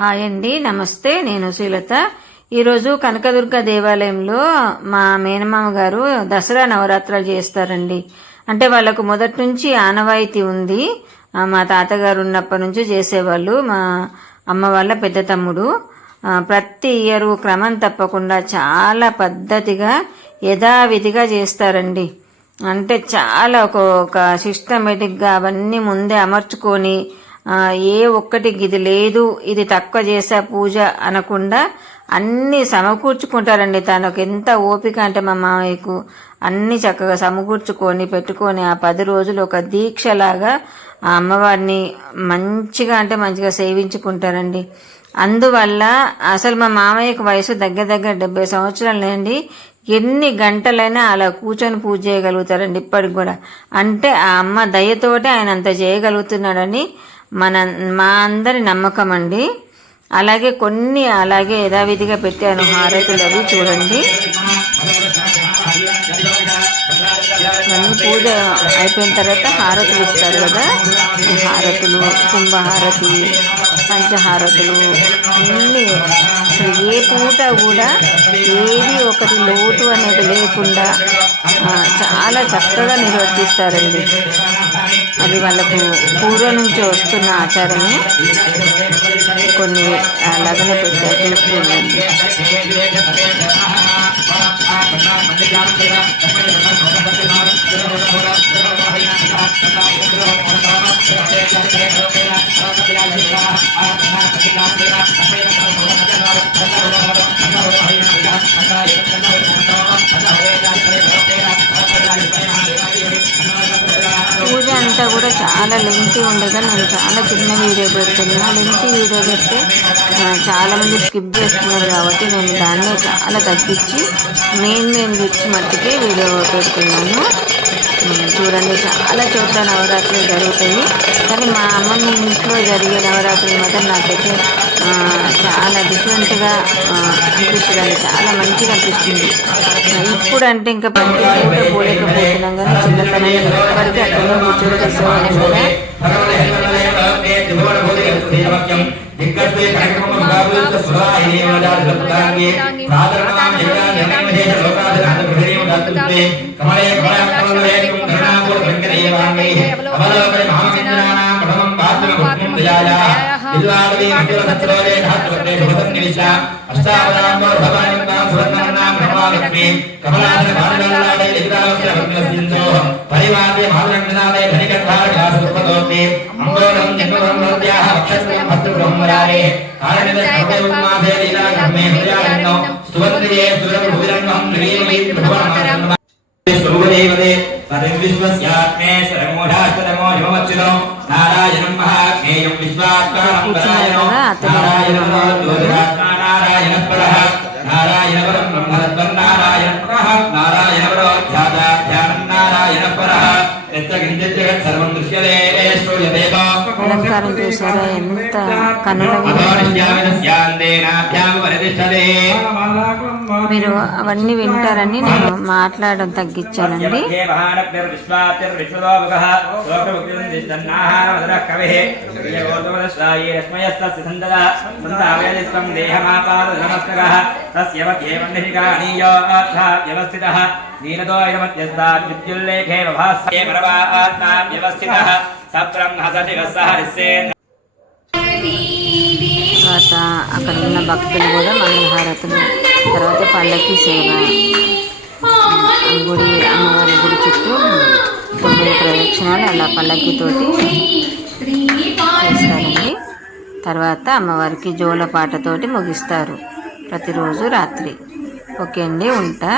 Hi అండి, నమస్తే. నేను శ్రీలత. ఈరోజు కనకదుర్గ దేవాలయంలో మా మేనమామ గారు దసరా నవరాత్రులు చేస్తారండి. అంటే వాళ్ళకు మొదటి నుంచి ఆనవాయితీ ఉంది. మా తాతగారు ఉన్నప్పటి నుంచి చేసేవాళ్ళు. మా అమ్మ వాళ్ళ పెద్ద తమ్ముడు ప్రతి ఇయర్ క్రమం తప్పకుండా చాలా పద్ధతిగా యథావిధిగా చేస్తారండి. అంటే చాలా ఒక సిస్టమేటిక్గా అవన్నీ ముందే అమర్చుకొని ఏ ఒక్కటి ఇది లేదు, ఇది తక్కువ చేసా పూజ అనకుండా అన్ని సమకూర్చుకుంటారండి. తనకు ఎంత ఓపిక అంటే మా మామయ్యకు అన్ని చక్కగా సమకూర్చుకొని పెట్టుకొని ఆ 10 రోజులు ఒక దీక్షలాగా ఆ అమ్మవారిని మంచిగా సేవించుకుంటారండి. అందువల్ల అసలు మా మామయ్యకు వయసు దగ్గర 70 సంవత్సరాలండి. ఎన్ని గంటలైనా అలా కూర్చొని పూజ చేయగలుగుతారండి ఇప్పటికి కూడా. అంటే ఆ అమ్మ దయతోటే ఆయన అంత చేయగలుగుతున్నాడని మా అందరి నమ్మకం అండి. అలాగే కొన్ని అలాగే యథావిధిగా పెట్టాను హారతులు, అవి చూడండి. ఇవన్నీ పూజ అయిపోయిన తర్వాత హారతులు ఇస్తారు కదా, హారతులు, కుంభహారతి, పంచహారతులు అన్నీ అసలు ఏ పూట కూడా ఏది ఒకటి లోటు అనేది లేకుండా చాలా చక్కగా నిర్వర్తిస్తారండి. అది వాళ్ళకు పూర్వం నుంచి వస్తున్న ఆచారమే. కొన్ని అలాగనే పెట్టారు, చూస్తుందండి. పూజ అంతా కూడా చాలా లెంగ్తీ ఉండగా నేను చాలా చిన్న వీడియో పెడుతున్నా. లెంగ్తీ వీడియో పెడితే చాలామంది స్కిప్ చేస్తున్నారు కాబట్టి నేను దాన్ని చాలా తగ్గించి మెయిన్ బిట్స్ మట్టుకే వీడియో పెడుతున్నాను. చూడండి, చాలా చోట్ల నవరాత్రులు జరుగుతాయి, కానీ మా అమ్మమ్మ ఇంట్లో జరిగే నవరాత్రులు మాత్రం నాకైతే చాలా డిఫరెంట్గా అనిపిస్తుంది, చాలా మంచిగా అనిపిస్తుంది. ఇప్పుడు అంటే ఇంకా ప్రతి పూట పోలేకపోతున్నాం, కానీ చిన్నతనం ఎప్పటికీ అక్కడనే కూర్చొని చేసేవాళ్ళం కదా. నారాయణం మహాజ్ఞేయం విశ్వాత్మనం నారాయణ పరః నారాయణ పరం బ్రహ్మరత్వం నారాయణ పరః నారాయణ పరో ధ్యానం నారాయణ పరః యత్కించిత్ సర్వం దృశ్యతే శ్రూయతే. అలంకారం చేశారా, ఎంత కన్నుల మీరు అవన్నీ వింటారని నేను మాట్లాడడం తగ్గించానండి. తర్వాత అక్కడ ఉన్న భక్తులు కూడా మంగళహారతులు, తర్వాత పల్లకి సేవ, అమ్మవారి గుడి చుట్టూ 9 ప్రదక్షిణాలు అలా పల్లకితోటి చేస్తారండి. తర్వాత అమ్మవారికి జోల పాటతోటి ముగిస్తారు ప్రతిరోజు రాత్రి. ఓకే అండి, ఉంటా.